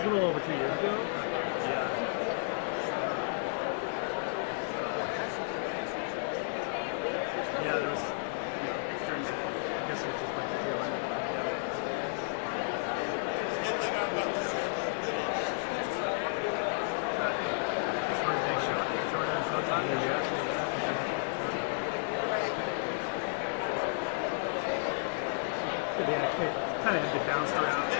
was a little over 2 years ago. Yeah. Yeah, there was, during, I guess it was just like the tail end. Yeah, it kind of get bounced around.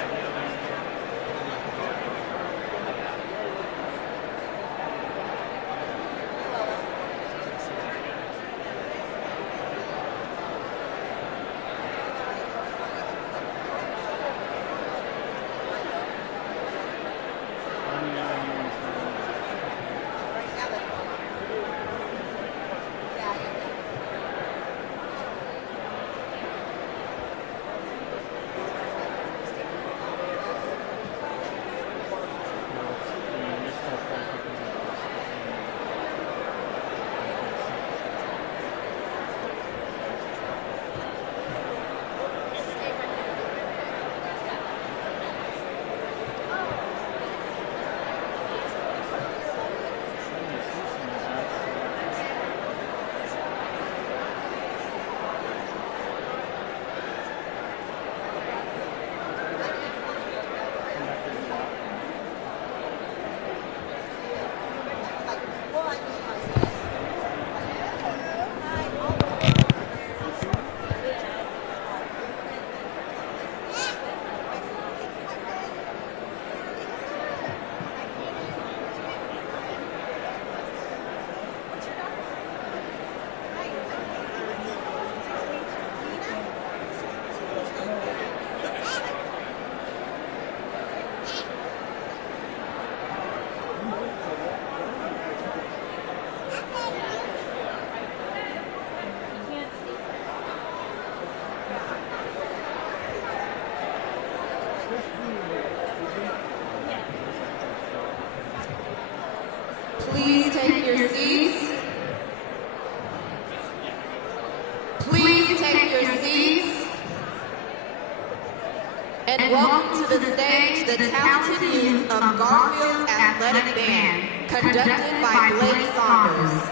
Please take your seats. Please take your seats. And welcome to the stage the talented youth of Garfield's Athletic Band, conducted by Blake Saunders.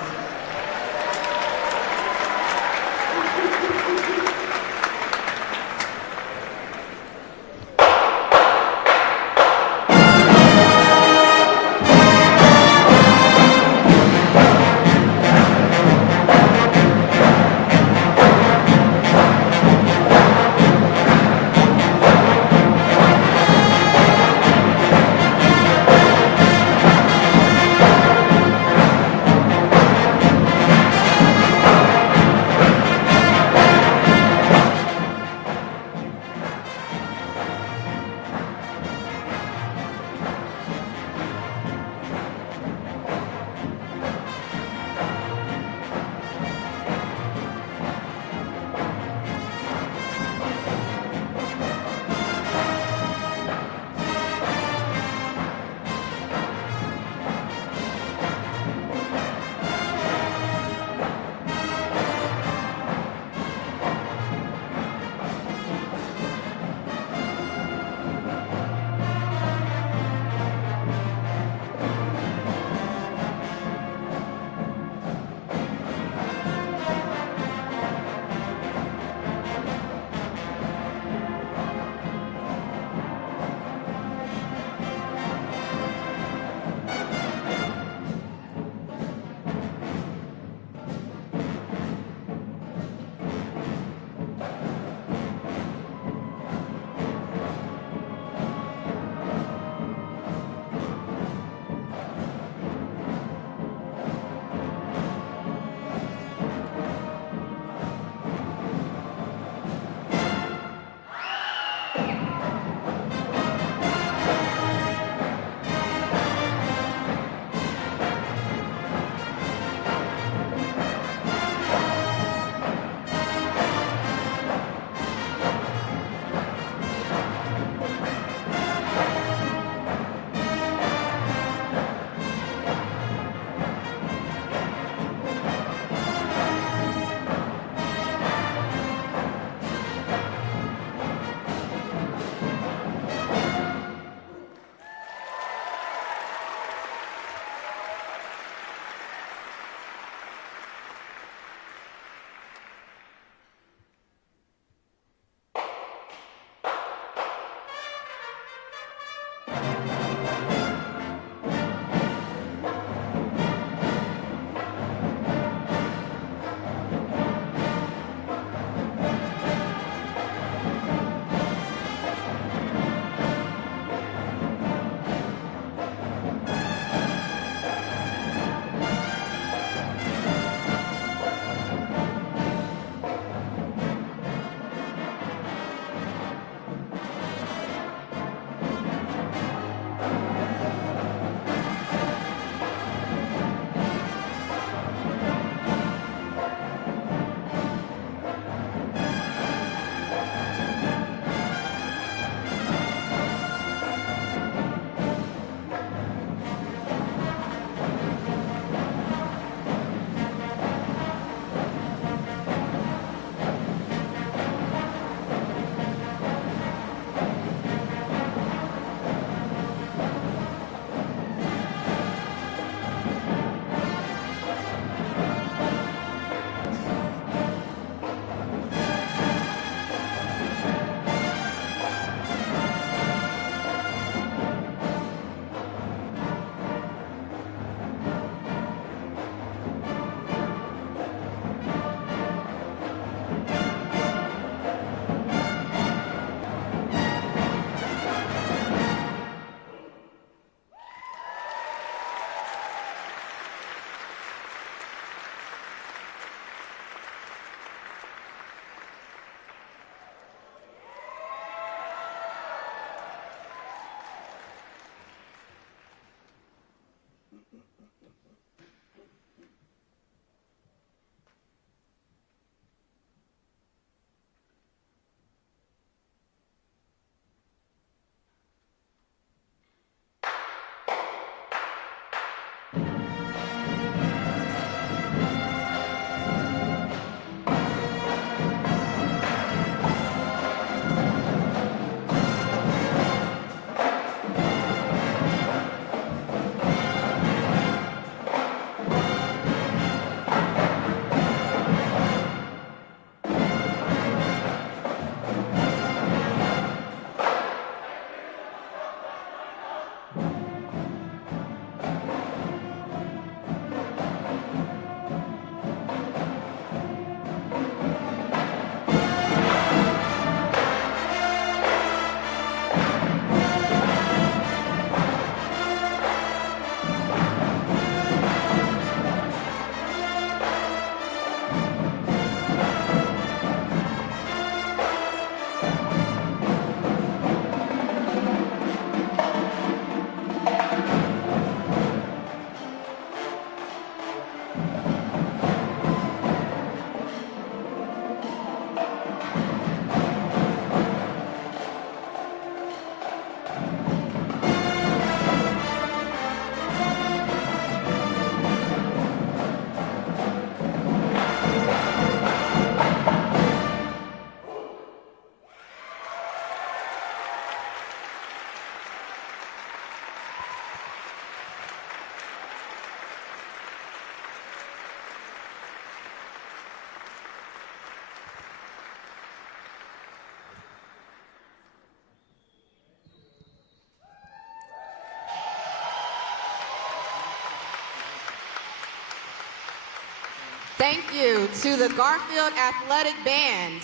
Thank you to the Garfield Athletic Band.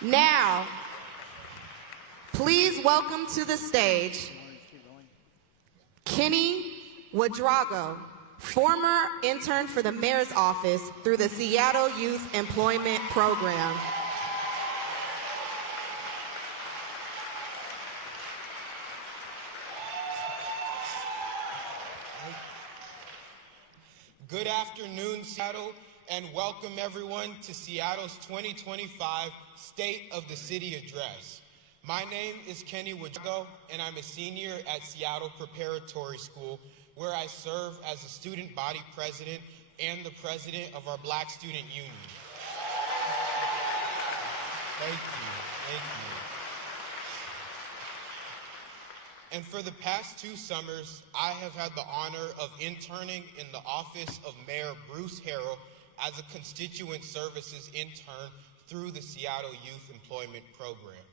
Now, please welcome to the stage Kenny Wadrago, former intern for the mayor's office through the Seattle Youth Employment Program. Good afternoon, Seattle, and welcome everyone to Seattle's 2025 State of the City Address. My name is Kenny Wadrago, and I'm a senior at Seattle Preparatory School, where I serve as a student body president and the president of our Black Student Union. Thank you. And for the past 2 summers, I have had the honor of interning in the office of Mayor Bruce Harrell as a constituent services intern through the Seattle Youth Employment Program.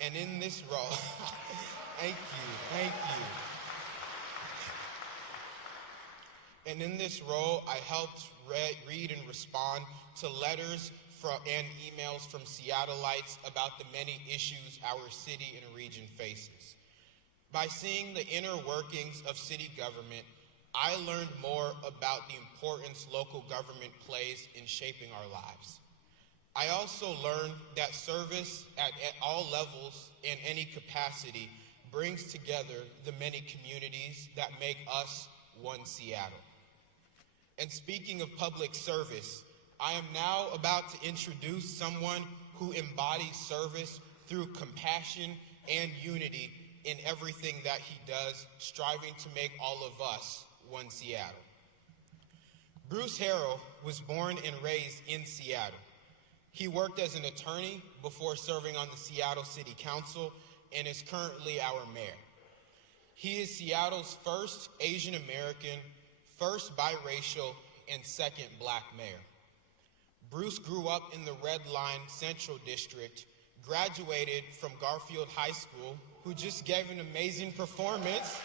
And in this role, thank you. And in this role, I helped read and respond to letters and emails from Seattleites about the many issues our city and region faces. By seeing the inner workings of city government, I learned more about the importance local government plays in shaping our lives. I also learned that service at all levels in any capacity brings together the many communities that make us one Seattle. And speaking of public service, I am now about to introduce someone who embodies service through compassion and unity in everything that he does, striving to make all of us one Seattle. Bruce Harrell was born and raised in Seattle. He worked as an attorney before serving on the Seattle City Council and is currently our mayor. He is Seattle's first Asian American, first biracial, and second Black mayor. Bruce grew up in the Red Line Central District, graduated from Garfield High School, who just gave an amazing performance.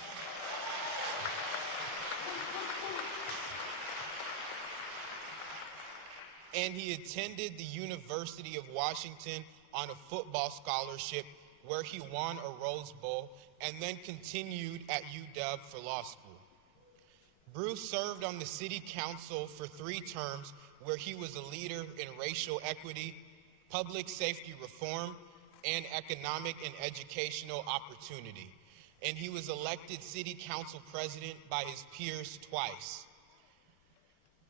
And he attended the University of Washington on a football scholarship where he won a Rose Bowl and then continued at UW for law school. Bruce served on the city council for 3 terms where he was a leader in racial equity, public safety reform, and economic and educational opportunity. and he was elected city council president by his peers twice.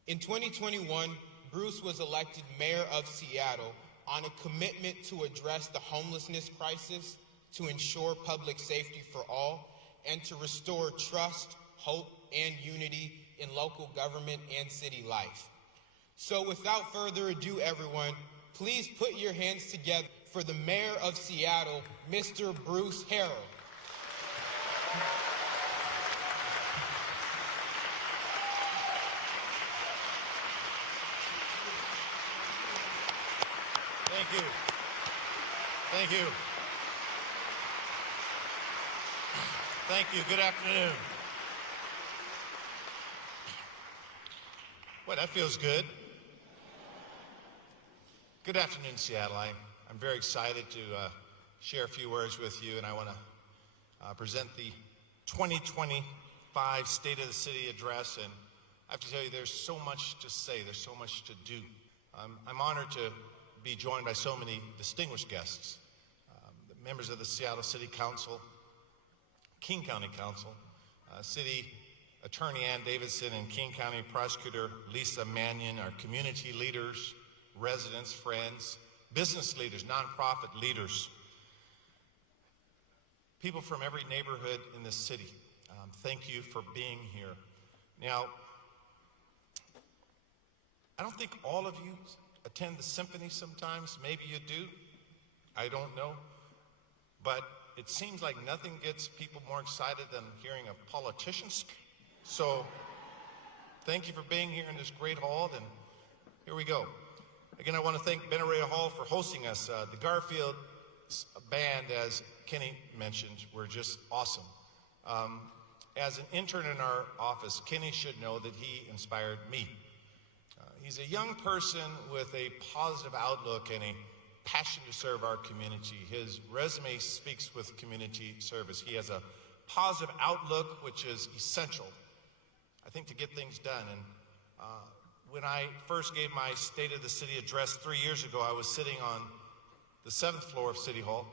In 2021, Bruce was elected mayor of Seattle on a commitment to address the homelessness crisis, to ensure public safety for all, and to restore trust, hope, and unity in local government and city life. So without further ado, everyone, please put your hands together for the mayor of Seattle, Mr. Bruce Harrell. Thank you. Thank you. Thank you. Good afternoon. Boy, that feels good. Good afternoon, Seattle. I'm very excited to share a few words with you, and I want to present the 2025 State of the City Address. And I have to tell you, there's so much to say. There's so much to do. I'm honored to be joined by so many distinguished guests, the members of the Seattle City Council, King County Council, City Attorney Ann Davidson and King County Prosecutor Lisa Mannion, our community leaders, residents, friends, business leaders, nonprofit leaders, people from every neighborhood in this city. Thank you for being here. Now, I don't think all of you attend the symphony sometimes. Maybe you do. I don't know. But it seems like nothing gets people more excited than hearing a politician speak. So thank you for being here in this great hall, and here we go. Again, I want to thank Benaria Hall for hosting us. The Garfield band, as Kenny mentioned, were just awesome. As an intern in our office, Kenny should know that he inspired me. He's a young person with a positive outlook and a passion to serve our community. His resume speaks with community service. He has a positive outlook, which is essential, I think, to get things done. And when I first gave my State of the City address 3 years ago, I was sitting on the 7th floor of City Hall.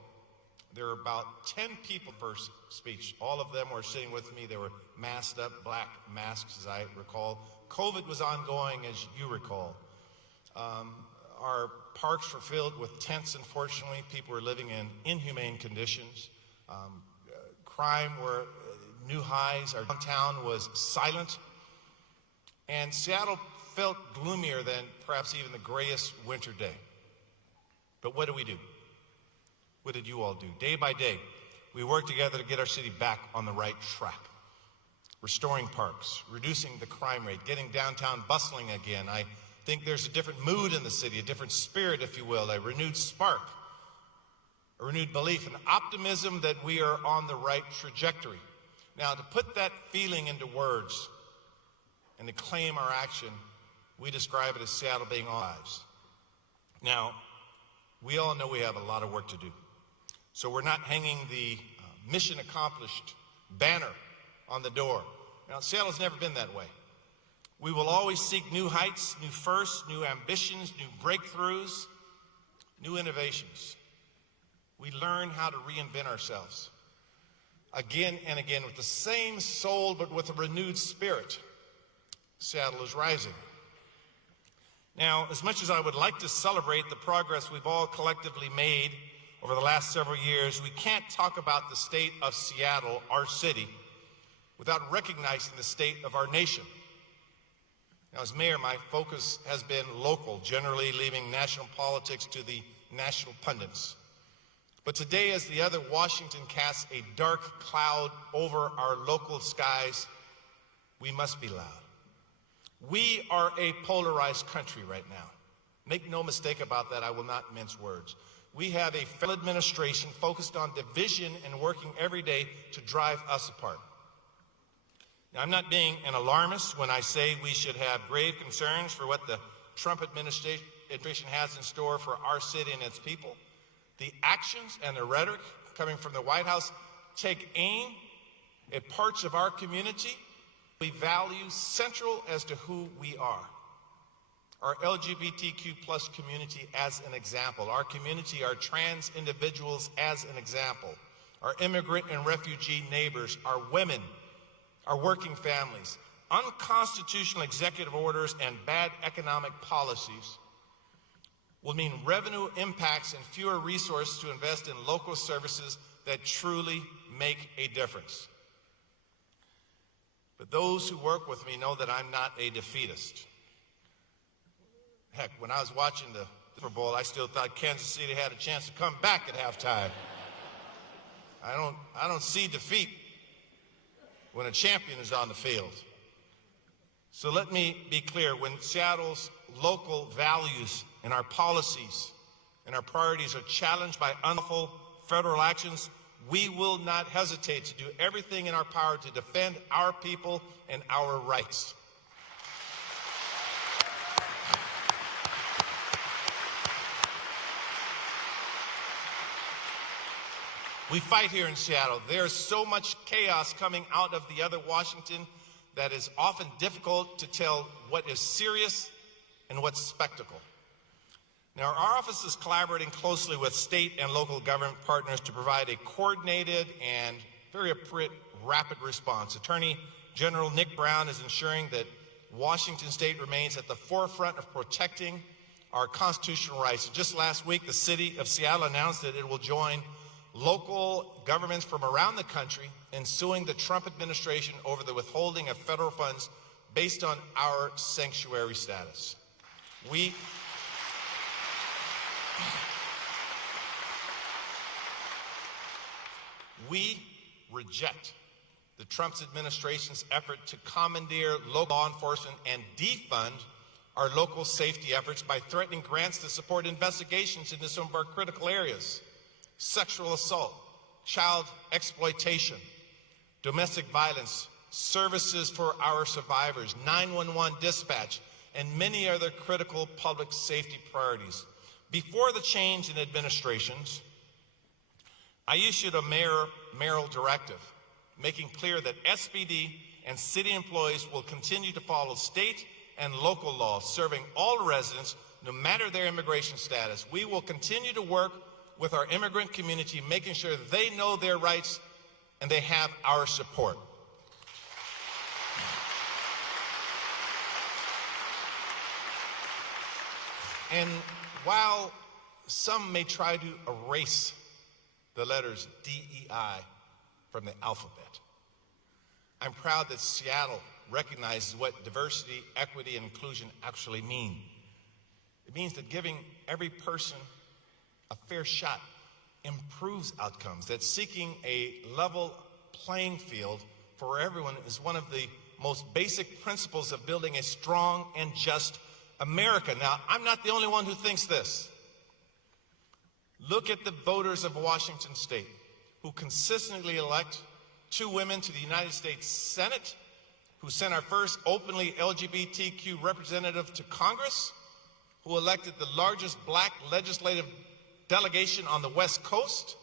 There were about 10 people per speech. All of them were sitting with me. They were masked up, black masks, as I recall. COVID was ongoing, as you recall. Our parks were filled with tents, unfortunately. People were living in inhumane conditions. Crime were new highs. Our downtown was silent. And Seattle felt gloomier than perhaps even the grayest winter day. But what do we do? What did you all do? Day by day, we worked together to get our city back on the right track. Restoring parks, reducing the crime rate, getting downtown bustling again. I think there's a different mood in the city, a different spirit, if you will, a renewed spark, a renewed belief, an optimism that we are on the right trajectory. Now, to put that feeling into words and to claim our action, we describe it as Seattle being all lives. Now, we all know we have a lot of work to do. So we're not hanging the mission accomplished banner on the door. Now, Seattle's never been that way. We will always seek new heights, new firsts, new ambitions, new breakthroughs, new innovations. We learn how to reinvent ourselves again and again with the same soul, but with a renewed spirit. Seattle is rising. Now, as much as I would like to celebrate the progress we've all collectively made over the last several years, we can't talk about the state of Seattle, our city, without recognizing the state of our nation. Now, as mayor, my focus has been local, generally leaving national politics to the national pundits. But today, as the other Washington casts a dark cloud over our local skies, we must be loud. We are a polarized country right now. Make no mistake about that. I will not mince words. We have a federal administration focused on division and working every day to drive us apart. Now, I'm not being an alarmist when I say we should have grave concerns for what the Trump administration has in store for our city and its people. The actions and the rhetoric coming from the White House take aim at parts of our community we value central as to who we are. Our LGBTQ plus community as an example. Our community, our trans individuals as an example. our immigrant and refugee neighbors, our women, our working families. Unconstitutional executive orders and bad economic policies will mean revenue impacts and fewer resources to invest in local services that truly make a difference. But those who work with me know that I'm not a defeatist. Heck, when I was watching the Super Bowl, I still thought Kansas City had a chance to come back at halftime. I don't see defeat when a champion is on the field. So let me be clear, when Seattle's local values and our policies and our priorities are challenged by unlawful federal actions, we will not hesitate to do everything in our power to defend our people and our rights. We fight here in Seattle. There's so much chaos coming out of the other Washington that is often difficult to tell what is serious and what's spectacle. Now, our office is collaborating closely with state and local government partners to provide a coordinated and very appropriate rapid response. Attorney General Nick Brown is ensuring that Washington State remains at the forefront of protecting our constitutional rights. Just last week, the city of Seattle announced that it will join local governments from around the country in suing the Trump administration over the withholding of federal funds based on our sanctuary status. We reject the Trump administration's effort to commandeer local law enforcement and defund our local safety efforts by threatening grants to support investigations into some of our critical areas: sexual assault, child exploitation, domestic violence, services for our survivors, 911 dispatch, and many other critical public safety priorities. Before the change in administrations, I issued a mayoral directive making clear that SPD and city employees will continue to follow state and local laws, serving all residents, no matter their immigration status. We will continue to work with our immigrant community, making sure that they know their rights and they have our support. And while some may try to erase the letters DEI from the alphabet, I'm proud that Seattle recognizes what diversity, equity, and inclusion actually mean. It means that giving every person a fair shot improves outcomes, that seeking a level playing field for everyone is one of the most basic principles of building a strong and just America. Now, I'm not the only one who thinks this. Look at the voters of Washington State who consistently elect 2 women to the United States Senate, who sent our first openly LGBTQ representative to Congress, who elected the largest black legislative delegation on the West Coast.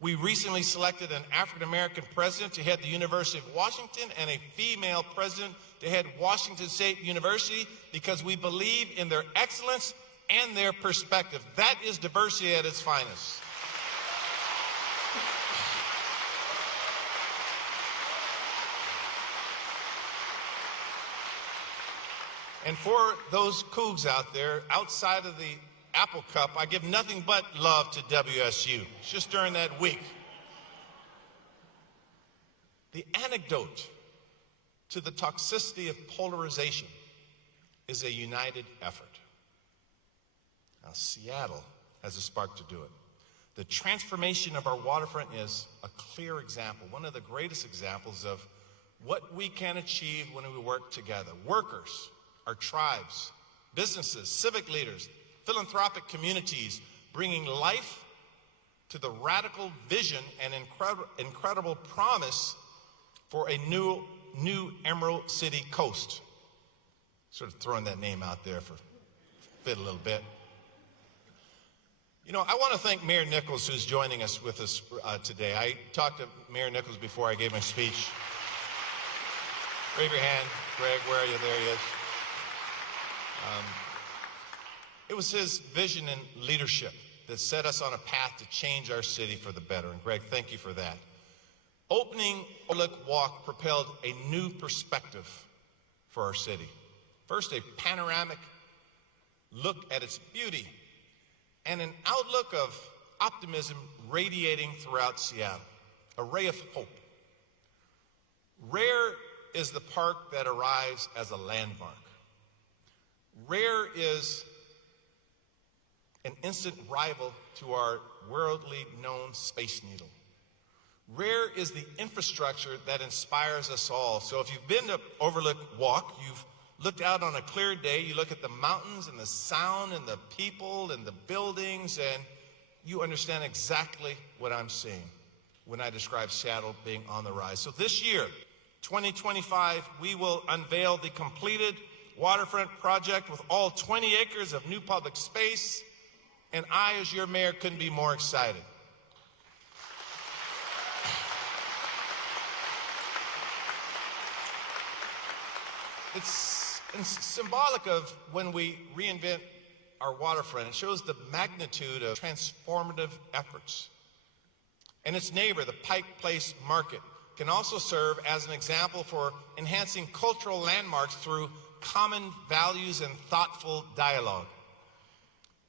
We recently selected an African-American president to head the University of Washington and a female president to head Washington State University because we believe in their excellence and their perspective. That is diversity at its finest. And for those cougs out there, outside of the Apple Cup, I give nothing but love to WSU. It's just during that week. The antidote to the toxicity of polarization is a united effort. Now, Seattle has a spark to do it. The transformation of our waterfront is a clear example, one of the greatest examples of what we can achieve when we work together. Workers, our tribes, businesses, civic leaders, philanthropic communities, bringing life to the radical vision and incredible promise for a new Emerald City Coast. Sort of throwing that name out there for fit a little bit. You know, I want to thank Mayor Nichols, who's joining us with us today. I talked to Mayor Nichols before I gave my speech. Wave your hand, Greg, where are you? There he is. It was his vision and leadership that set us on a path to change our city for the better. And Greg, thank you for that. Opening Overlook Walk propelled a new perspective for our city. First, a panoramic look at its beauty and an outlook of optimism radiating throughout Seattle, a ray of hope. Rare is the park that arrives as a landmark. Rare is an instant rival to our worldly known Space Needle. Rare is the infrastructure that inspires us all. So if you've been to Overlook Walk, you've looked out on a clear day, you look at the mountains and the sound and the people and the buildings, and you understand exactly what I'm saying when I describe Seattle being on the rise. So this year, 2025, we will unveil the completed waterfront project with all 20 acres of new public space, and I, as your mayor, couldn't be more excited. It's symbolic of when we reinvent our waterfront. It shows the magnitude of transformative efforts. And its neighbor, the Pike Place Market, can also serve as an example for enhancing cultural landmarks through common values and thoughtful dialogue.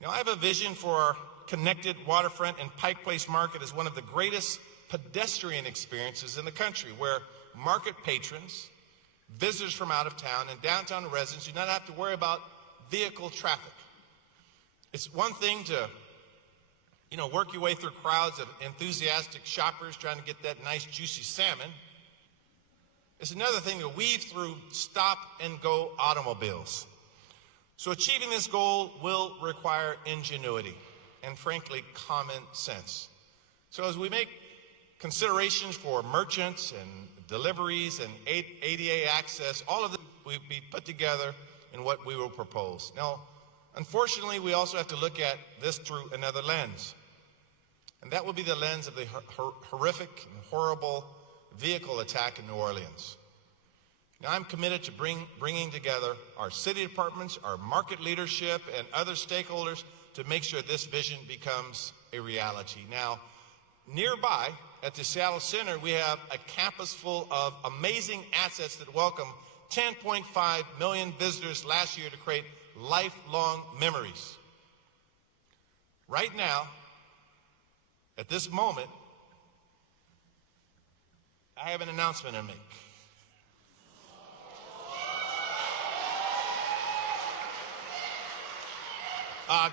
Now, I have a vision for our connected waterfront, and Pike Place Market is one of the greatest pedestrian experiences in the country, where market patrons, visitors from out of town, and downtown residents do not have to worry about vehicle traffic. It's one thing to work your way through crowds of enthusiastic shoppers trying to get that nice juicy salmon. It's another thing to weave through stop-and-go automobiles. So achieving this goal will require ingenuity and, frankly, common sense. So as we make considerations for merchants and deliveries and ADA access, all of this will be put together in what we will propose. Now, unfortunately, we also have to look at this through another lens. And that will be the lens of the horrific and horrible vehicle attack in New Orleans. Now, I'm committed to bringing together our city departments, our market leadership, and other stakeholders to make sure this vision becomes a reality. Now, nearby at the Seattle Center, we have a campus full of amazing assets that welcome 10.5 million visitors last year to create lifelong memories. Right now, at this moment, I have an announcement to make. I'm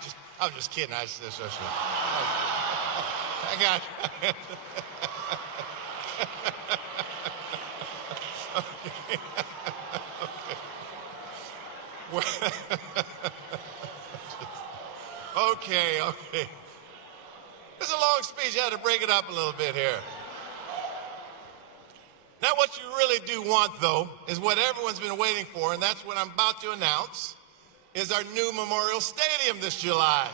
just kidding. I got Okay. It's a long speech. I had to break it up a little bit here. Now, what you really do want, though, is what everyone's been waiting for, and that's what I'm about to announce, is our new Memorial Stadium this July.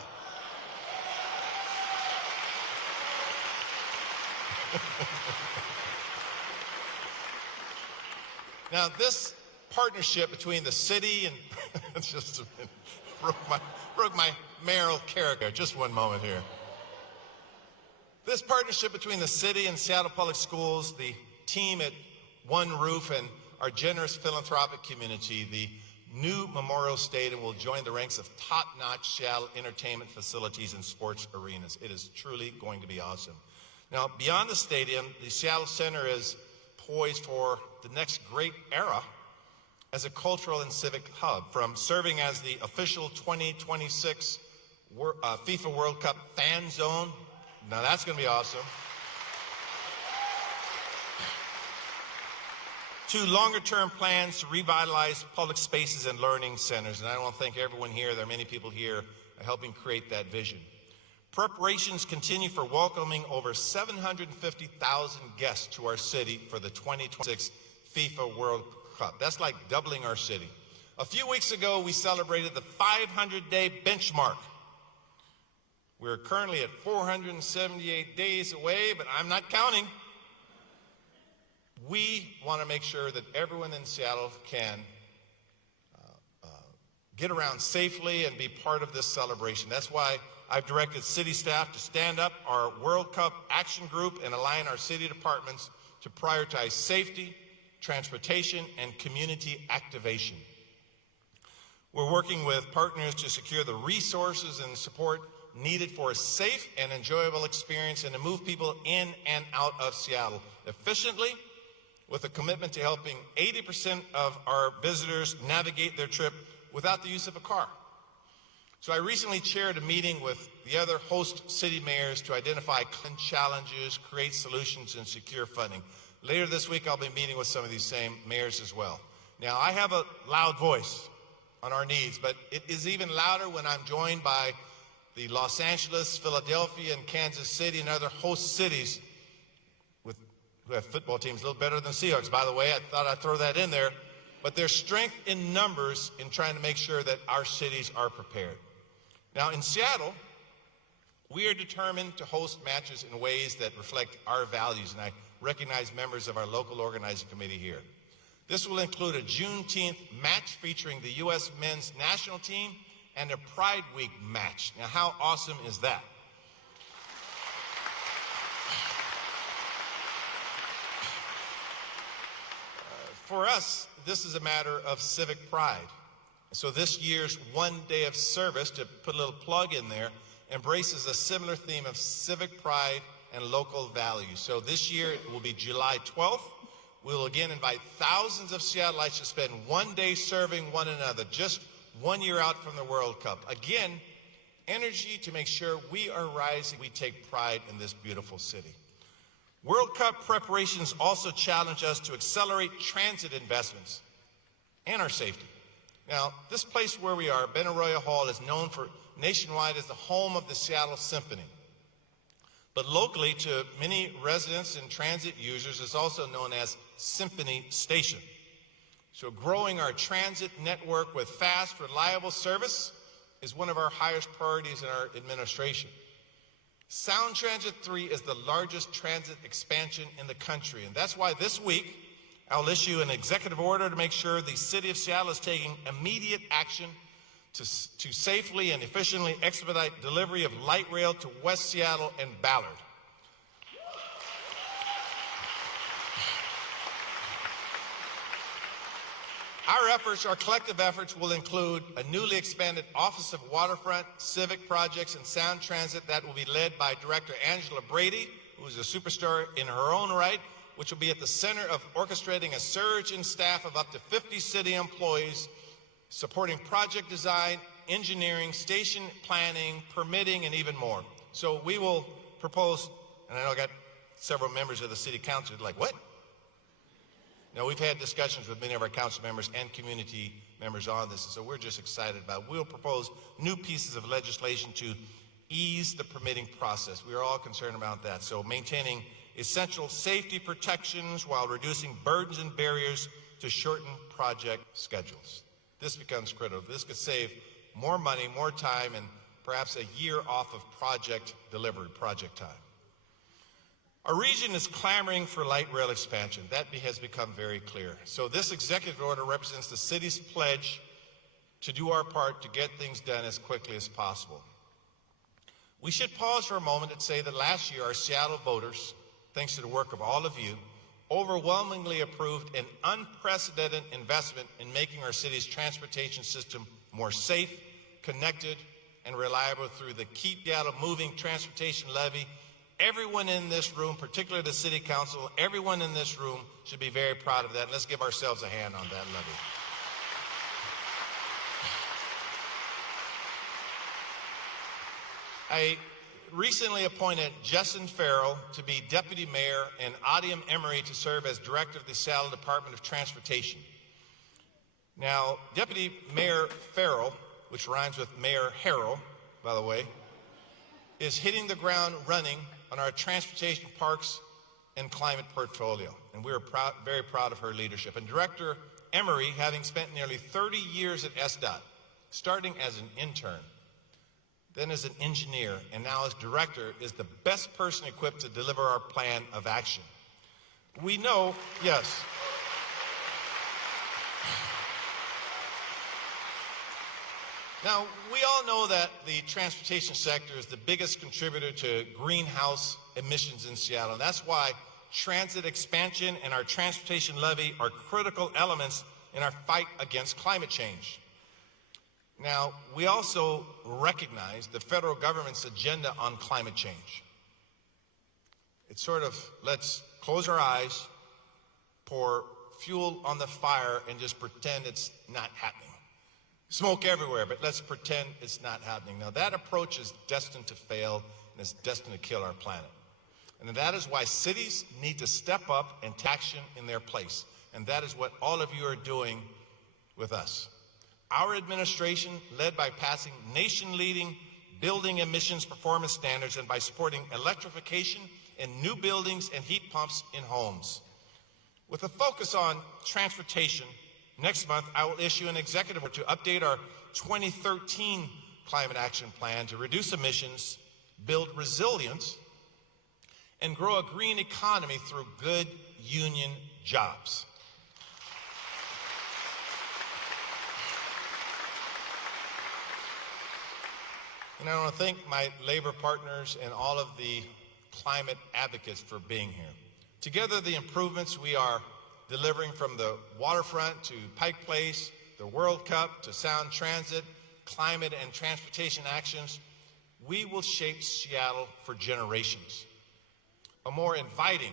Now, this partnership between the city and just a minute, broke my mayoral character. Just one moment here. This partnership between the city and Seattle Public Schools, the team at One Roof, and our generous philanthropic community, the new Memorial Stadium will join the ranks of top-notch Seattle entertainment facilities and sports arenas. It is truly going to be awesome. Now, beyond the stadium, the Seattle Center is poised for the next great era as a cultural and civic hub, from serving as the official 2026 FIFA World Cup fan zone. Now that's going to be awesome. To longer-term plans to revitalize public spaces and learning centers. And I want to thank everyone here. There are many people here helping create that vision. Preparations continue for welcoming over 750,000 guests to our city for the 2026 FIFA World Cup. That's like doubling our city. A few weeks ago, we celebrated the 500-day benchmark. We're currently at 478 days away, but I'm not counting. We want to make sure that everyone in Seattle can get around safely and be part of this celebration. That's why I've directed city staff to stand up our World Cup Action Group and align our city departments to prioritize safety, transportation, and community activation. We're working with partners to secure the resources and support needed for a safe and enjoyable experience and to move people in and out of Seattle efficiently, with a commitment to helping 80% of our visitors navigate their trip without the use of a car. So I recently chaired a meeting with the other host city mayors to identify common challenges, create solutions, and secure funding. Later this week, I'll be meeting with some of these same mayors as well. Now, I have a loud voice on our needs, but it is even louder when I'm joined by the Los Angeles, Philadelphia, and Kansas City and other host cities who have football teams a little better than Seahawks, by the way. I thought I'd throw that in there. But there's strength in numbers in trying to make sure that our cities are prepared. Now, in Seattle, we are determined to host matches in ways that reflect our values, and I recognize members of our local organizing committee here. This will include a Juneteenth match featuring the U.S. men's national team and a Pride Week match. Now, how awesome is that? For us, this is a matter of civic pride. So this year's One Day of Service, to put a little plug in there, embraces a similar theme of civic pride and local values. So this year it will be July 12th. We will again invite thousands of Seattleites to spend one day serving one another, just 1 year out from the World Cup. Again, energy to make sure we are rising. We take pride in this beautiful city. World Cup preparations also challenge us to accelerate transit investments and our safety. Now, this place where we are, Benaroya Hall, is known for nationwide as the home of the Seattle Symphony. But locally, to many residents and transit users, it's also known as Symphony Station. So growing our transit network with fast, reliable service is one of our highest priorities in our administration. Sound Transit 3 is the largest transit expansion in the country, and that's why this week I'll issue an executive order to make sure the City of Seattle is taking immediate action to safely and efficiently expedite delivery of light rail to West Seattle and Ballard. Our collective efforts will include a newly expanded Office of Waterfront, Civic Projects, and Sound Transit that will be led by Director Angela Brady, who is a superstar in her own right, which will be at the center of orchestrating a surge in staff of up to 50 city employees, supporting project design, engineering, station planning, permitting, and even more. So we will propose, and I know I got several members of the city council like, what? Now, we've had discussions with many of our council members and community members on this, and so we're just excited about it. We'll propose new pieces of legislation to ease the permitting process. We are all concerned about that. So maintaining essential safety protections while reducing burdens and barriers to shorten project schedules. This becomes critical. This could save more money, more time, and perhaps a year off of project delivery, project time. Our region is clamoring for light rail expansion. That has become very clear. So this executive order represents the city's pledge to do our part to get things done as quickly as possible. We should pause for a moment and say that last year our Seattle voters, thanks to the work of all of you, overwhelmingly approved an unprecedented investment in making our city's transportation system more safe, connected, and reliable through the Keep Seattle Moving Transportation Levy. Everyone in this room, particularly the City Council, everyone in this room should be very proud of that. Let's give ourselves a hand on that levy. I recently appointed Justin Farrell to be Deputy Mayor and Adiam Emery to serve as Director of the Seattle Department of Transportation. Now, Deputy Mayor Farrell, which rhymes with Mayor Harrell, by the way, is hitting the ground running on our transportation, parks, and climate portfolio. And we are very proud of her leadership. And Director Emery, having spent nearly 30 years at SDOT, starting as an intern, then as an engineer, and now as director, is the best person equipped to deliver our plan of action. We know, yes, Now, we all know that the transportation sector is the biggest contributor to greenhouse emissions in Seattle. And that's why transit expansion and our transportation levy are critical elements in our fight against climate change. Now, we also recognize the federal government's agenda on climate change. It's sort of, let's close our eyes, pour fuel on the fire, and just pretend it's not happening. Smoke everywhere, but let's pretend it's not happening. Now, that approach is destined to fail and is destined to kill our planet. And that is why cities need to step up and take action in their place. And that is what all of you are doing with us. Our administration, led by passing nation-leading building emissions performance standards and by supporting electrification in new buildings and heat pumps in homes. With a focus on transportation, next month I will issue an executive order to update our 2013 climate action plan to reduce emissions, build resilience, and grow a green economy through good union jobs. And I want to thank my labor partners and all of the climate advocates for being here. Together, the improvements we are delivering from the waterfront to Pike Place, the World Cup to sound transit, climate and transportation actions, we will shape Seattle for generations. A more inviting,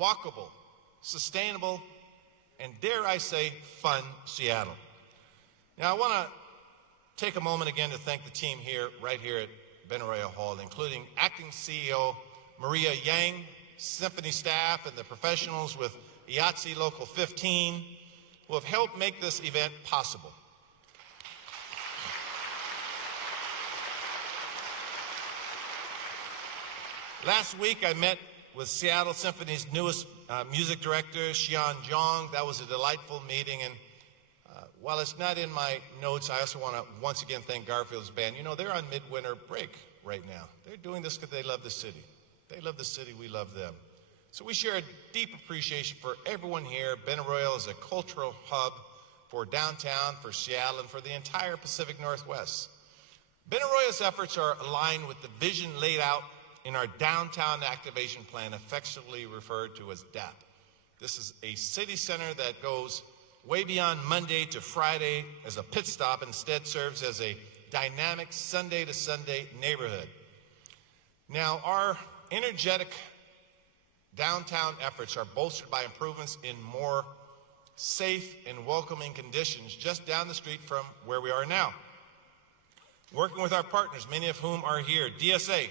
walkable, sustainable, and dare I say, fun Seattle. Now, I want to take a moment again to thank the team here, right here at Benaroya Hall, including Acting CEO Maria Yang, Symphony staff, and the professionals with IATSE Local 15, who have helped make this event possible. Last week, I met with Seattle Symphony's newest music director, Xian Zhang. That was a delightful meeting, and while it's not in my notes, I also want to once again thank Garfield's band. You know, they're on midwinter break right now. They're doing this because they love the city. They love the city, we love them. So we share a deep appreciation for everyone here. Benaroya is a cultural hub for downtown, for Seattle, and for the entire Pacific Northwest. Benaroya's efforts are aligned with the vision laid out in our Downtown Activation Plan, affectionately referred to as DAP. This is a city center that goes way beyond Monday to Friday as a pit stop, instead serves as a dynamic Sunday to Sunday neighborhood. Now, our energetic downtown efforts are bolstered by improvements in more safe and welcoming conditions just down the street from where we are now. Working with our partners, many of whom are here, DSA,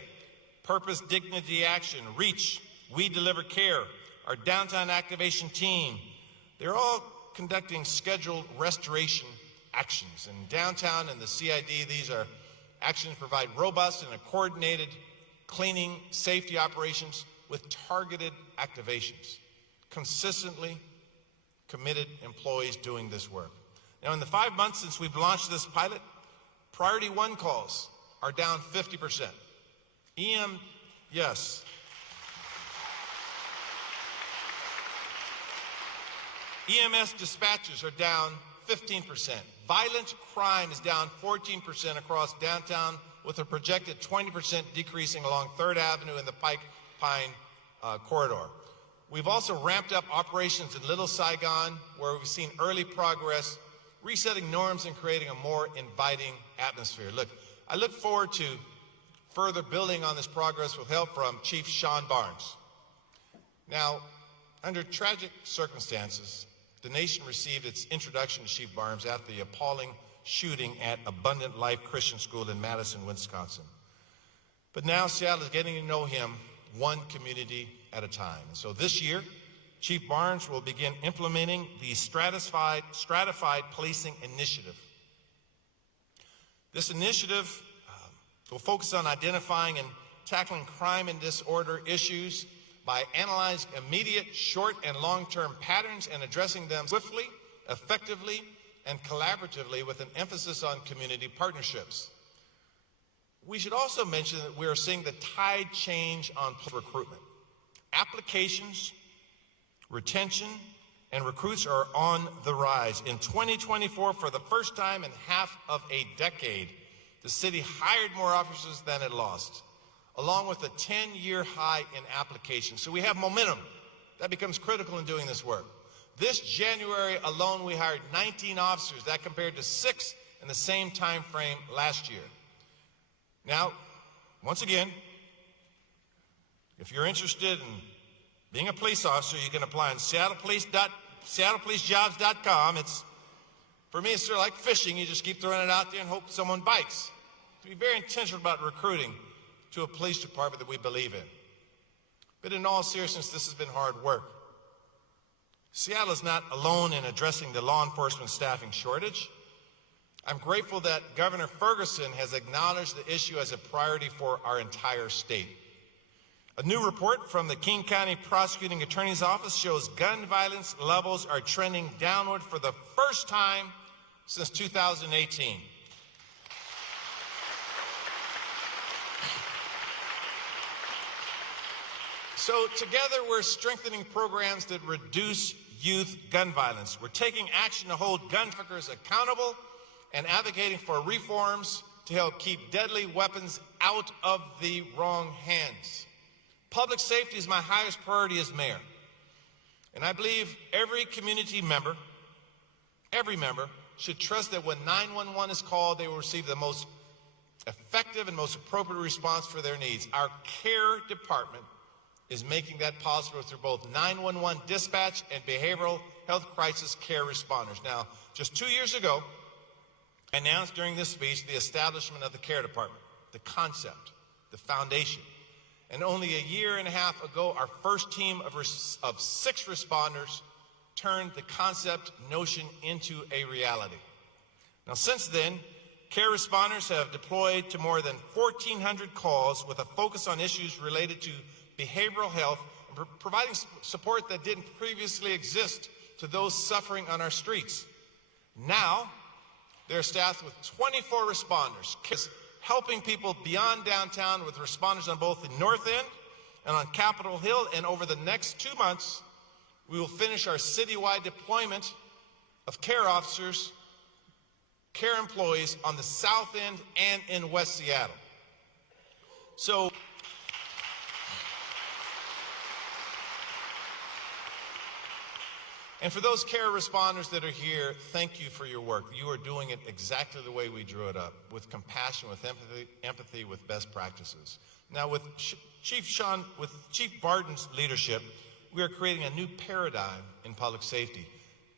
Purpose, Dignity, Action, REACH, We Deliver Care, our downtown activation team, they're all conducting scheduled restoration actions. In downtown and the CID, these are actions that provide robust and coordinated cleaning safety operations with targeted activations. Consistently committed employees doing this work. Now, in the 5 months since we've launched this pilot, priority 1 calls are down 50%. Yes. EMS dispatches are down 15%. Violent crime is down 14% across downtown, with a projected 20% decreasing along 3rd Avenue in the Pike Pine corridor. We've also ramped up operations in Little Saigon, where we've seen early progress, resetting norms and creating a more inviting atmosphere. Look, I look forward to further building on this progress with help from Chief Sean Barnes. Now, under tragic circumstances, the nation received its introduction to Chief Barnes after the appalling shooting at Abundant Life Christian School in Madison, Wisconsin. But now Seattle is getting to know him one community at a time. And so this year, Chief Barnes will begin implementing the stratified policing initiative. This initiative will focus on identifying and tackling crime and disorder issues by analyzing immediate, short, and long-term patterns and addressing them swiftly, effectively, and collaboratively with an emphasis on community partnerships. We should also mention that we are seeing the tide change on recruitment. Applications, retention, and recruits are on the rise. In 2024, for the first time in half of a decade, the city hired more officers than it lost, along with a 10-year high in applications. So we have momentum. That becomes critical in doing this work. This January alone, we hired 19 officers. That compared to 6 in the same time frame last year. Now, once again, if you're interested in being a police officer, you can apply on seattlepolicejobs.com. For me, it's sort of like fishing. You just keep throwing it out there and hope someone bites. To be very intentional about recruiting to a police department that we believe in. But in all seriousness, this has been hard work. Seattle is not alone in addressing the law enforcement staffing shortage. I'm grateful that Governor Ferguson has acknowledged the issue as a priority for our entire state. A new report from the King County Prosecuting Attorney's Office shows gun violence levels are trending downward for the first time since 2018. So together we're strengthening programs that reduce youth gun violence. We're taking action to hold gun traffickers accountable and advocating for reforms to help keep deadly weapons out of the wrong hands. Public safety is my highest priority as mayor. And I believe every community member, should trust that when 911 is called, they will receive the most effective and most appropriate response for their needs. Our care department is making that possible through both 911 dispatch and behavioral health crisis care responders. Now, just 2 years ago, I announced during this speech the establishment of the care department, the concept, the foundation. And only a year and a half ago, our first team of 6 responders turned the concept notion into a reality. Now, since then, care responders have deployed to more than 1,400 calls with a focus on issues related to behavioral health and providing support that didn't previously exist to those suffering on our streets. Now, they're staffed with 24 responders, helping people beyond downtown with responders on both the North End and on Capitol Hill. And over the next 2 months, we will finish our citywide deployment of care officers, care employees on the South End and in West Seattle. So, and for those care responders that are here, thank you for your work. You are doing it exactly the way we drew it up, with compassion, with empathy, with best practices. Now, with Chief Barton's leadership, we are creating a new paradigm in public safety.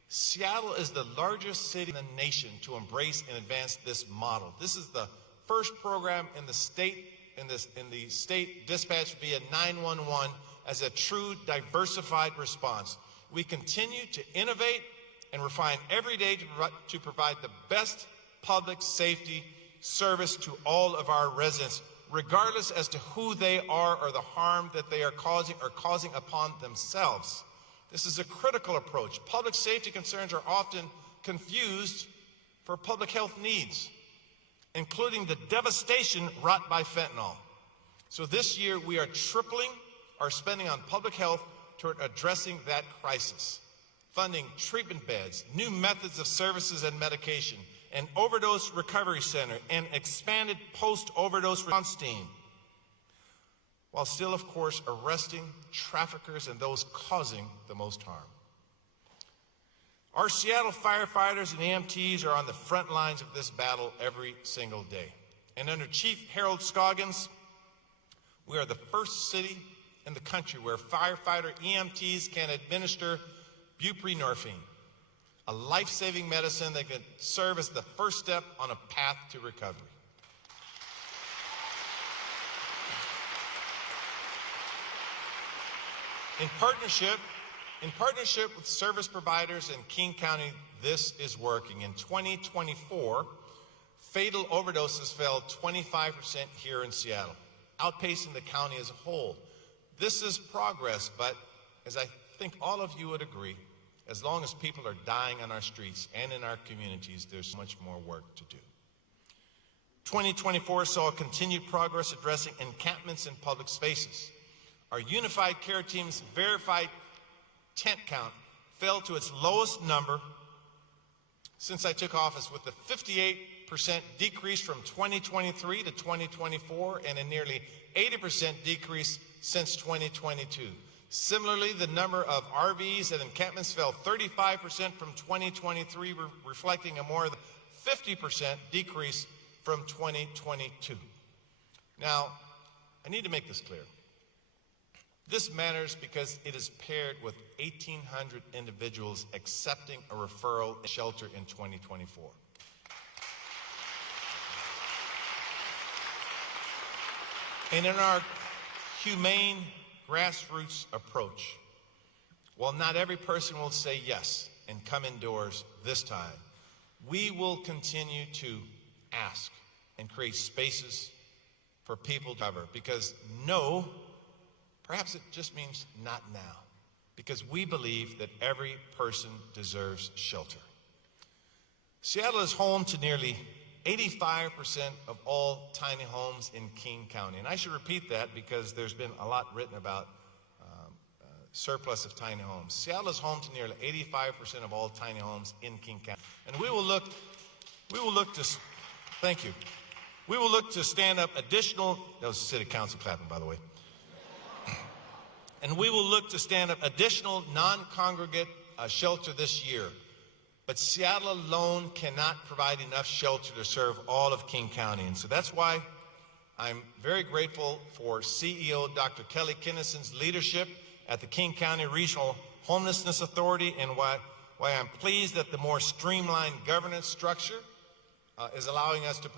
Seattle is the largest city in the nation to embrace and advance this model. This is the first program in the state dispatch via 911 as a true diversified response. We continue to innovate and refine every day to provide the best public safety service to all of our residents, regardless as to who they are or the harm that they are causing upon themselves. This is a critical approach. Public safety concerns are often confused for public health needs, including the devastation wrought by fentanyl. So this year, we are tripling our spending on public health toward addressing that crisis, funding treatment beds, new methods of services and medication, an overdose recovery center, and expanded post-overdose response team, while still, of course, arresting traffickers and those causing the most harm. Our Seattle firefighters and EMTs are on the front lines of this battle every single day. And under Chief Harold Scoggins, we are the first city in the country where firefighter EMTs can administer buprenorphine, a life-saving medicine that can serve as the first step on a path to recovery. In partnership with service providers in King County, this is working. In 2024, fatal overdoses fell 25% here in Seattle, outpacing the county as a whole. This is progress, but as I think all of you would agree, as long as people are dying on our streets and in our communities, there's much more work to do. 2024 saw continued progress addressing encampments in public spaces. Our unified care team's verified tent count fell to its lowest number since I took office, with a 58% decrease from 2023 to 2024 and a nearly 80% decrease since 2022. Similarly, the number of RVs and encampments fell 35% from 2023, reflecting a more than 50% decrease from 2022. Now, I need to make this clear. This matters because it is paired with 1,800 individuals accepting a referral shelter in 2024. And in our humane grassroots approach, while not every person will say yes and come indoors this time, we will continue to ask and create spaces for people to cover, because no, perhaps it just means not now, because we believe that every person deserves shelter. Seattle is home to nearly 85% of all tiny homes in King County. And I should repeat that because there's been a lot written about surplus of tiny homes. Seattle is home to nearly 85% of all tiny homes in King County. And we will look to, thank you. We will look to stand up additional, that was City Council clapping, by the way. And we will look to stand up additional non-congregate shelter this year. But Seattle alone cannot provide enough shelter to serve all of King County. And so that's why I'm very grateful for CEO Dr. Kelly Kinnison's leadership at the King County Regional Homelessness Authority, and why I'm pleased that the more streamlined governance structure is allowing us to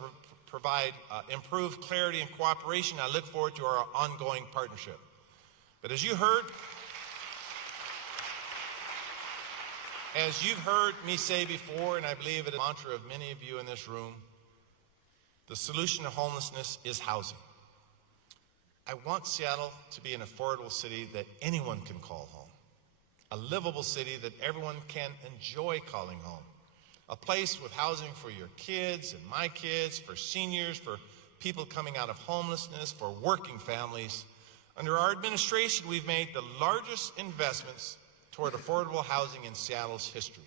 provide improved clarity and cooperation. I look forward to our ongoing partnership. But as you've heard me say before, and I believe it is a mantra of many of you in this room, the solution to homelessness is housing. I want Seattle to be an affordable city that anyone can call home, a livable city that everyone can enjoy calling home, a place with housing for your kids and my kids, for seniors, for people coming out of homelessness, for working families. Under our administration, we've made the largest investments toward affordable housing in Seattle's history.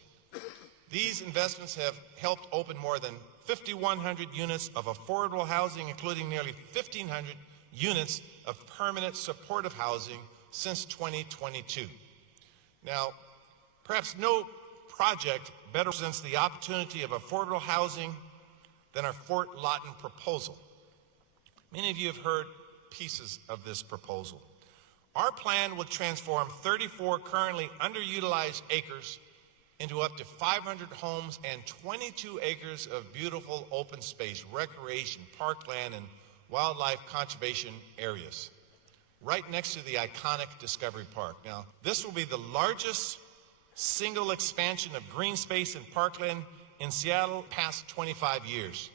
These investments have helped open more than 5,100 units of affordable housing, including nearly 1,500 units of permanent supportive housing since 2022. Now, perhaps no project better represents the opportunity of affordable housing than our Fort Lawton proposal. Many of you have heard pieces of this proposal. Our plan would transform 34 currently underutilized acres into up to 500 homes and 22 acres of beautiful open space, recreation, parkland, and wildlife conservation areas, right next to the iconic Discovery Park. Now, this will be the largest single expansion of green space and parkland in Seattle past 25 years.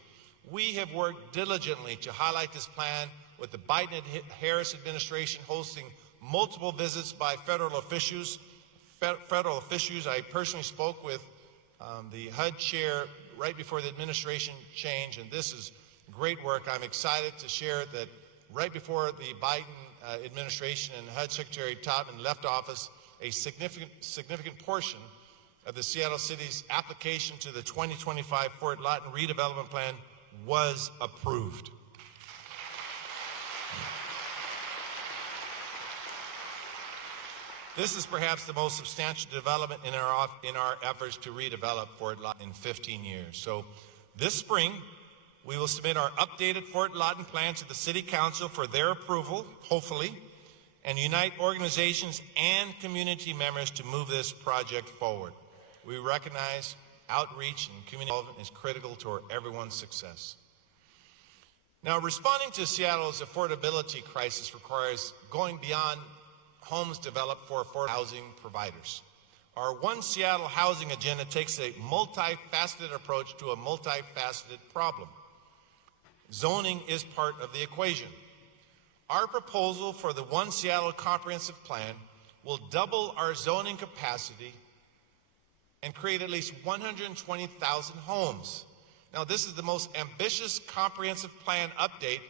We have worked diligently to highlight this plan, with the Biden-Harris administration hosting multiple visits by federal officials. I personally spoke with the HUD chair right before the administration change, and this is great work. I'm excited to share that right before the Biden administration and HUD Secretary Totman left office, a significant portion of the Seattle City's application to the 2025 Fort Lawton redevelopment plan was approved. This is perhaps the most substantial development in our efforts to redevelop Fort Lawton in 15 years. So this spring, we will submit our updated Fort Lawton plan to the City Council for their approval, hopefully, and unite organizations and community members to move this project forward. We recognize outreach and community involvement is critical to everyone's success. Now, responding to Seattle's affordability crisis requires going beyond homes developed for affordable housing providers. Our One Seattle housing agenda takes a multifaceted approach to a multifaceted problem. Zoning is part of the equation. Our proposal for the One Seattle Comprehensive Plan will double our zoning capacity and create at least 120,000 homes. Now, this is the most ambitious comprehensive plan update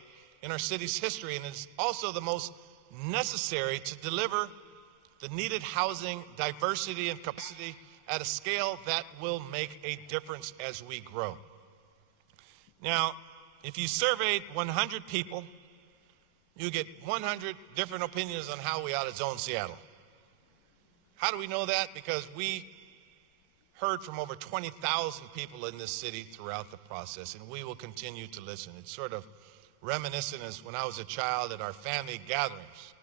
in our city's history, and is also the most necessary to deliver the needed housing, diversity, and capacity at a scale that will make a difference as we grow. Now, if you surveyed 100 people, you get 100 different opinions on how we ought to zone Seattle. How do we know that? Because we heard from over 20,000 people in this city throughout the process, and we will continue to listen. It's sort of reminiscent as when I was a child at our family gatherings.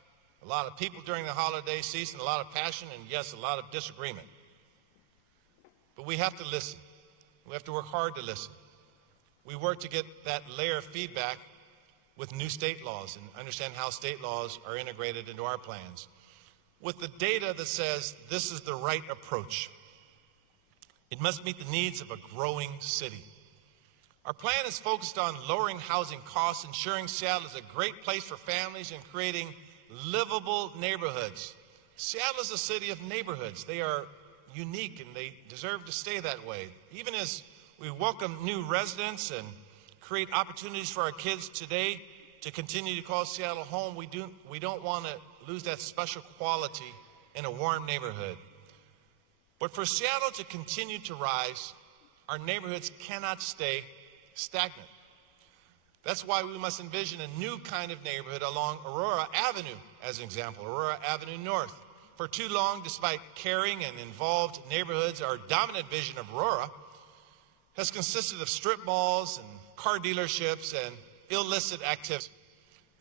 A lot of people during the holiday season, a lot of passion, and yes, a lot of disagreement. But we have to listen. We have to work hard to listen. We work to get that layer of feedback with new state laws and understand how state laws are integrated into our plans, with the data that says this is the right approach. It must meet the needs of a growing city. Our plan is focused on lowering housing costs, ensuring Seattle is a great place for families, and creating livable neighborhoods. Seattle is a city of neighborhoods. They are unique and they deserve to stay that way. Even as we welcome new residents and create opportunities for our kids today to continue to call Seattle home, we don't want to lose that special quality in a warm neighborhood. But for Seattle to continue to rise, our neighborhoods cannot stay stagnant. That's why we must envision a new kind of neighborhood along Aurora Avenue, as an example, Aurora Avenue North. For too long, despite caring and involved neighborhoods, our dominant vision of Aurora has consisted of strip malls and car dealerships and illicit activities.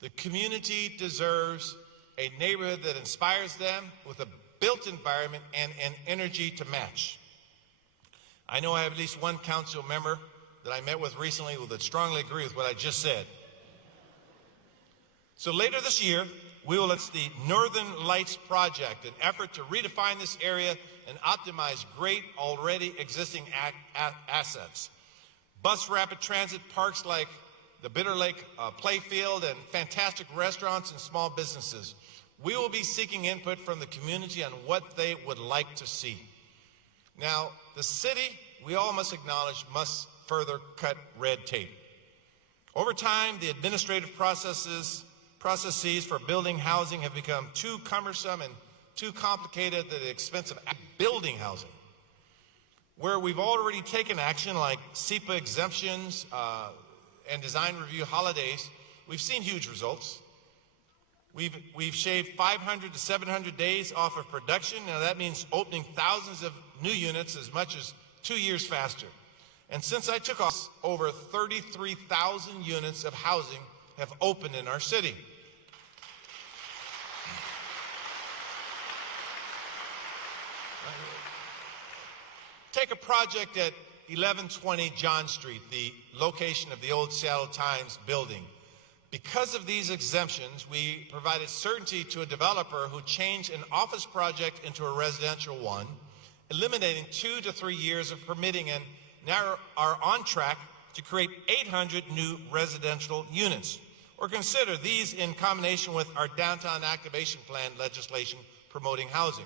The community deserves a neighborhood that inspires them with a built environment and an energy to match. I know I have at least one council member that I met with recently who would strongly agree with what I just said. So later this year, we will launch the Northern Lights Project, an effort to redefine this area and optimize great already existing assets. Bus rapid transit parks like the Bitter Lake Playfield and fantastic restaurants and small businesses. We will be seeking input from the community on what they would like to see. Now, the city, we all must acknowledge, must further cut red tape. Over time, the administrative processes for building housing have become too cumbersome and too complicated at the expense of building housing. Where we've already taken action, like SEPA exemptions and design review holidays, we've seen huge results. We've shaved 500 to 700 days off of production. Now that means opening thousands of new units as much as 2 years faster. And since I took office, over 33,000 units of housing have opened in our city. Take a project at 1120 John Street, the location of the old Seattle Times building. Because of these exemptions, we provided certainty to a developer who changed an office project into a residential one, eliminating 2 to 3 years of permitting, and now are on track to create 800 new residential units. Or consider these in combination with our downtown activation plan legislation promoting housing.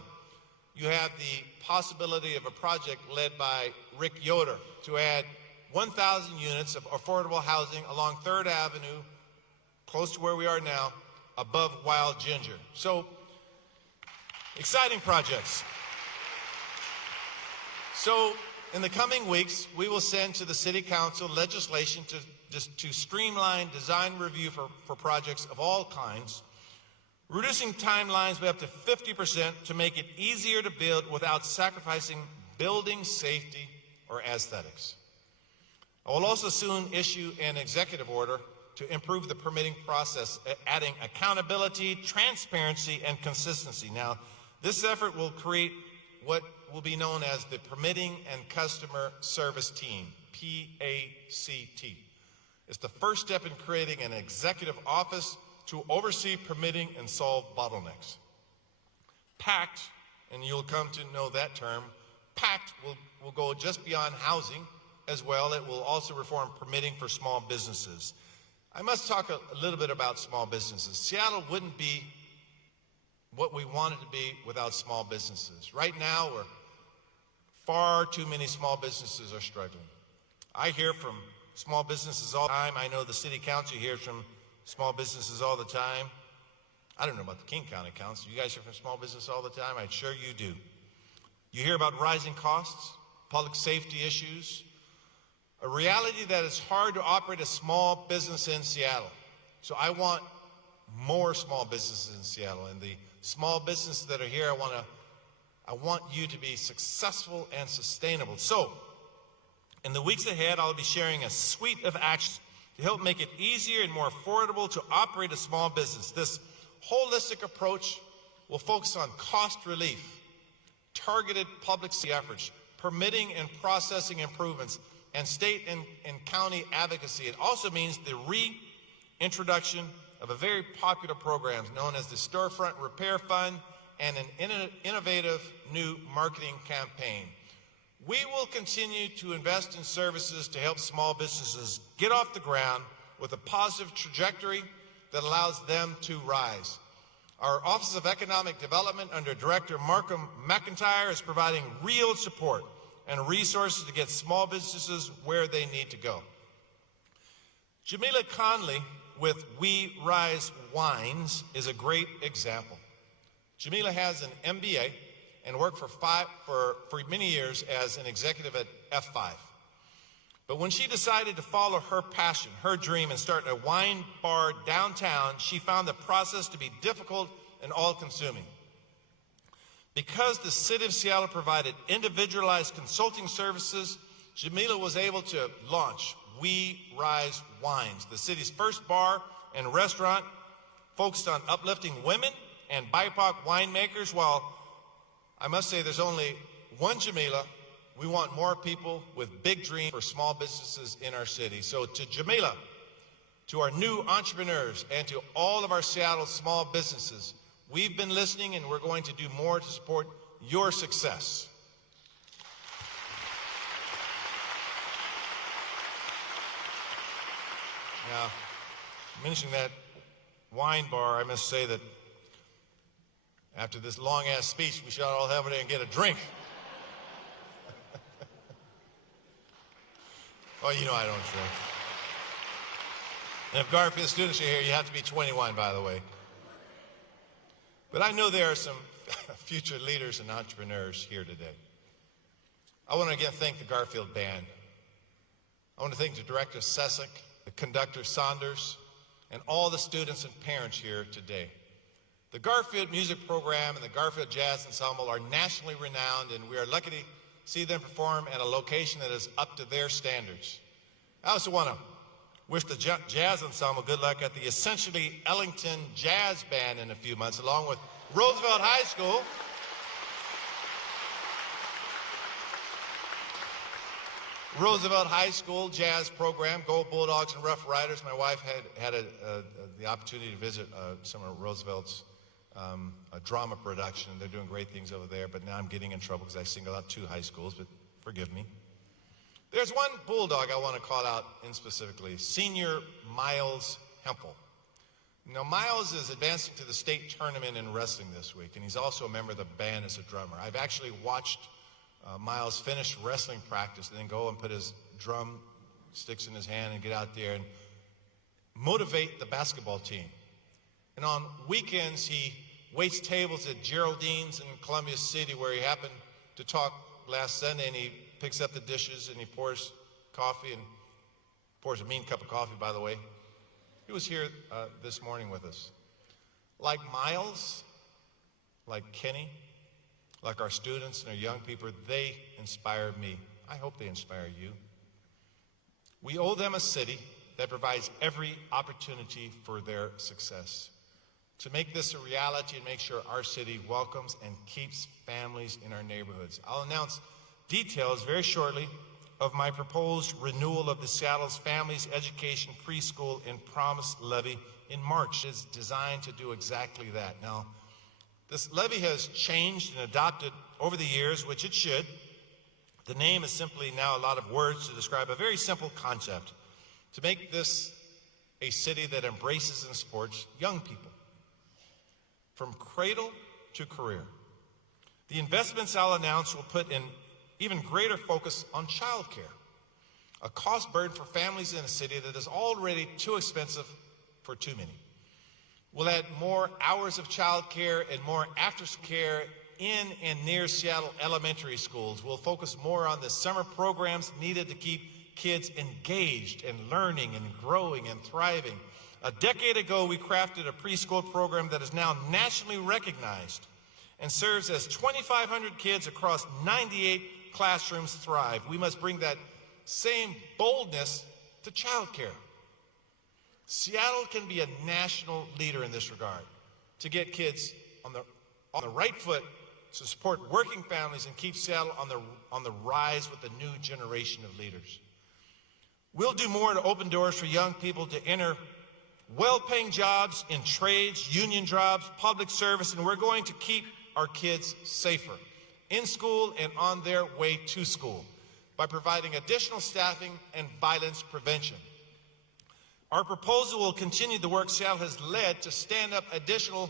You have the possibility of a project led by Rick Yoder to add 1,000 units of affordable housing along 3rd Avenue, close to where we are now, above Wild Ginger. So, exciting projects. So, in the coming weeks, we will send to the City Council legislation to streamline design review for projects of all kinds, reducing timelines by up to 50% to make it easier to build without sacrificing building safety or aesthetics. I will also soon issue an executive order to improve the permitting process, adding accountability, transparency, and consistency. Now, this effort will create what will be known as the Permitting and Customer Service Team, PACT. It's the first step in creating an executive office to oversee permitting and solve bottlenecks. PACT, and you'll come to know that term, PACT will go just beyond housing as well. It will also reform permitting for small businesses. I must talk a little bit about small businesses. Seattle wouldn't be what we want it to be without small businesses. Right now, far too many small businesses are struggling. I hear from small businesses all the time. I know the City Council hears from small businesses all the time. I don't know about the King County Council. You guys are from small business all the time. I'm sure you do. You hear about rising costs, public safety issues, a reality that it's hard to operate a small business in Seattle. So I want more small businesses in Seattle, and the small businesses that are here, I want you to be successful and sustainable. So in the weeks ahead, I'll be sharing a suite of actions to help make it easier and more affordable to operate a small business. This holistic approach will focus on cost relief, targeted public safety efforts, permitting and processing improvements, and state and county advocacy. It also means the reintroduction of a very popular program known as the Storefront Repair Fund and an innovative new marketing campaign. We will continue to invest in services to help small businesses get off the ground with a positive trajectory that allows them to rise. Our Office of Economic Development under Director Markham McIntyre is providing real support and resources to get small businesses where they need to go. Jamila Conley with We Rise Wines is a great example. Jamila has an MBA and worked for many years as an executive at F5. But when she decided to follow her passion, her dream, and start a wine bar downtown, she found the process to be difficult and all-consuming. Because the City of Seattle provided individualized consulting services, Jamila was able to launch We Rise Wines, the city's first bar and restaurant focused on uplifting women and BIPOC winemakers. While I must say there's only one Jamila, we want more people with big dreams for small businesses in our city. So to Jamila, to our new entrepreneurs, and to all of our Seattle small businesses, we've been listening and we're going to do more to support your success. Now, mentioning that wine bar, I must say that after this long-ass speech, we should all have it and get a drink. Oh, you know I don't drink. And if Garfield students are here, you have to be 21, by the way. But I know there are some future leaders and entrepreneurs here today. I want to again thank the Garfield Band. I want to thank the director Sessick, the conductor Saunders, and all the students and parents here today. The Garfield Music Program and the Garfield Jazz Ensemble are nationally renowned, and we are lucky to see them perform at a location that is up to their standards. I also want to wish the Jazz Ensemble good luck at the essentially Ellington Jazz Band in a few months, along with Roosevelt High School. Roosevelt High School jazz program, Go Bulldogs and Rough Riders. My wife had the opportunity to visit some of Roosevelt's a drama production. They're doing great things over there, but now I'm getting in trouble because I single out 2 high schools, but forgive me. There's one Bulldog I want to call out in specifically, Senior Miles Hempel. Now, Miles is advancing to the state tournament in wrestling this week, and he's also a member of the band as a drummer. I've actually watched Miles finish wrestling practice and then go and put his drum sticks in his hand and get out there and motivate the basketball team. And on weekends, he waits tables at Geraldine's in Columbia City, where he happened to talk last Sunday, and he picks up the dishes and he pours coffee, and pours a mean cup of coffee, by the way. He was here this morning with us. Like Miles, like Kenny, like our students and our young people, they inspired me. I hope they inspire you. We owe them a city that provides every opportunity for their success. To make this a reality and make sure our city welcomes and keeps families in our neighborhoods. I'll announce details very shortly of my proposed renewal of the Seattle's Families Education Preschool and Promise Levy in March. It's designed to do exactly that. Now, this levy has changed and adopted over the years, which it should. The name is simply now a lot of words to describe a very simple concept: to make this a city that embraces and supports young people from cradle to career. The investments I'll announce will put an even greater focus on childcare, a cost burden for families in a city that is already too expensive for too many. We'll add more hours of child care and more after-school care in and near Seattle elementary schools. We'll focus more on the summer programs needed to keep kids engaged and learning and growing and thriving. A decade ago, we crafted a preschool program that is now nationally recognized and serves as 2,500 kids across 98 classrooms thrive. We must bring that same boldness to childcare. Seattle can be a national leader in this regard to get kids on the right foot, to support working families and keep Seattle on the rise with a new generation of leaders. We'll do more to open doors for young people to enter well-paying jobs in trades, union jobs, public service, and we're going to keep our kids safer in school and on their way to school by providing additional staffing and violence prevention. Our proposal will continue the work Seattle has led to stand up additional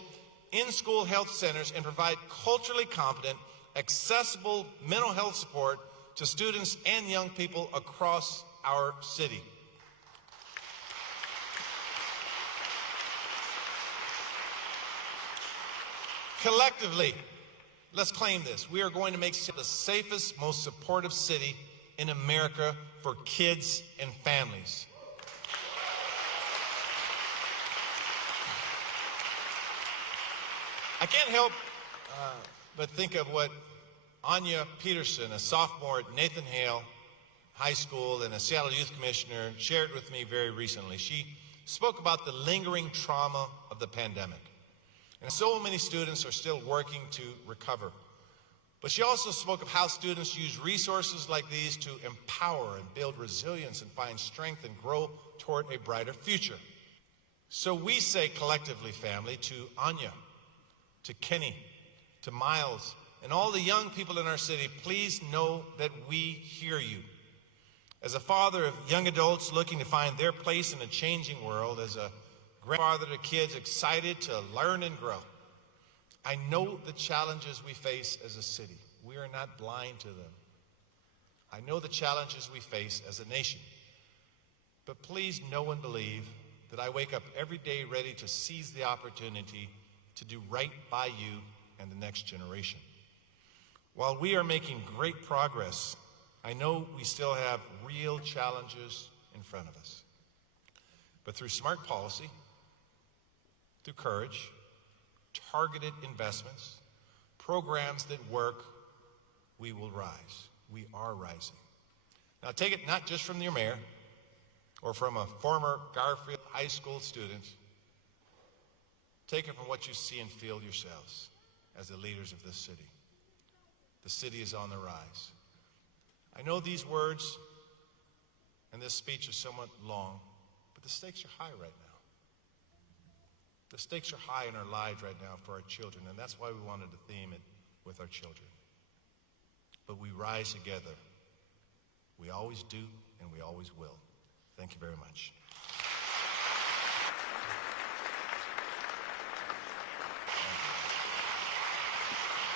in-school health centers and provide culturally competent, accessible mental health support to students and young people across our city. Collectively, let's claim this. We are going to make Seattle the safest, most supportive city in America for kids and families. I can't help but think of what Anya Peterson, a sophomore at Nathan Hale High School and a Seattle Youth Commissioner, shared with me very recently. She spoke about the lingering trauma of the pandemic. And so many students are still working to recover. But she also spoke of how students use resources like these to empower and build resilience and find strength and grow toward a brighter future. So we say collectively, family, to Anya, to Kenny, to Miles, and all the young people in our city, please know that we hear you. As a father of young adults looking to find their place in a changing world, as a grandfather to kids excited to learn and grow, I know the challenges we face as a city. We are not blind to them. I know the challenges we face as a nation. But please know and believe that I wake up every day ready to seize the opportunity to do right by you and the next generation. While we are making great progress, I know we still have real challenges in front of us. But through smart policy, through courage, targeted investments, programs that work, we will rise. We are rising. Now take it not just from your mayor or from a former Garfield High School student. Take it from what you see and feel yourselves as the leaders of this city. The city is on the rise. I know these words and this speech is somewhat long, but the stakes are high right now. The stakes are high in our lives right now for our children, and that's why we wanted to theme it with our children. But we rise together. We always do, and we always will. Thank you very much.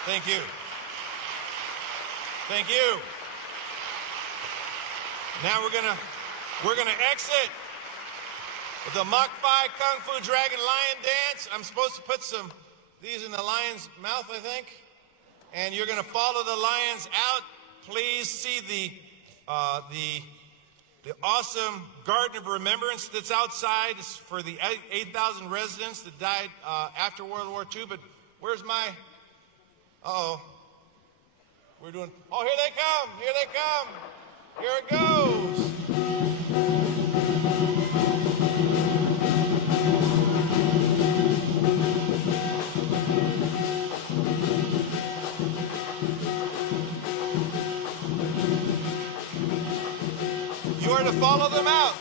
Thank you. Thank you. Now we're gonna exit with the Mach 5 Kung Fu Dragon Lion Dance. I'm supposed to put these in the lion's mouth, I think. And you're gonna follow the lions out. Please see the awesome Garden of Remembrance that's outside. It's for the 8,000 residents that died after World War II. But where's my, we're doing, here they come, here they come. Here it goes. You are to follow them out.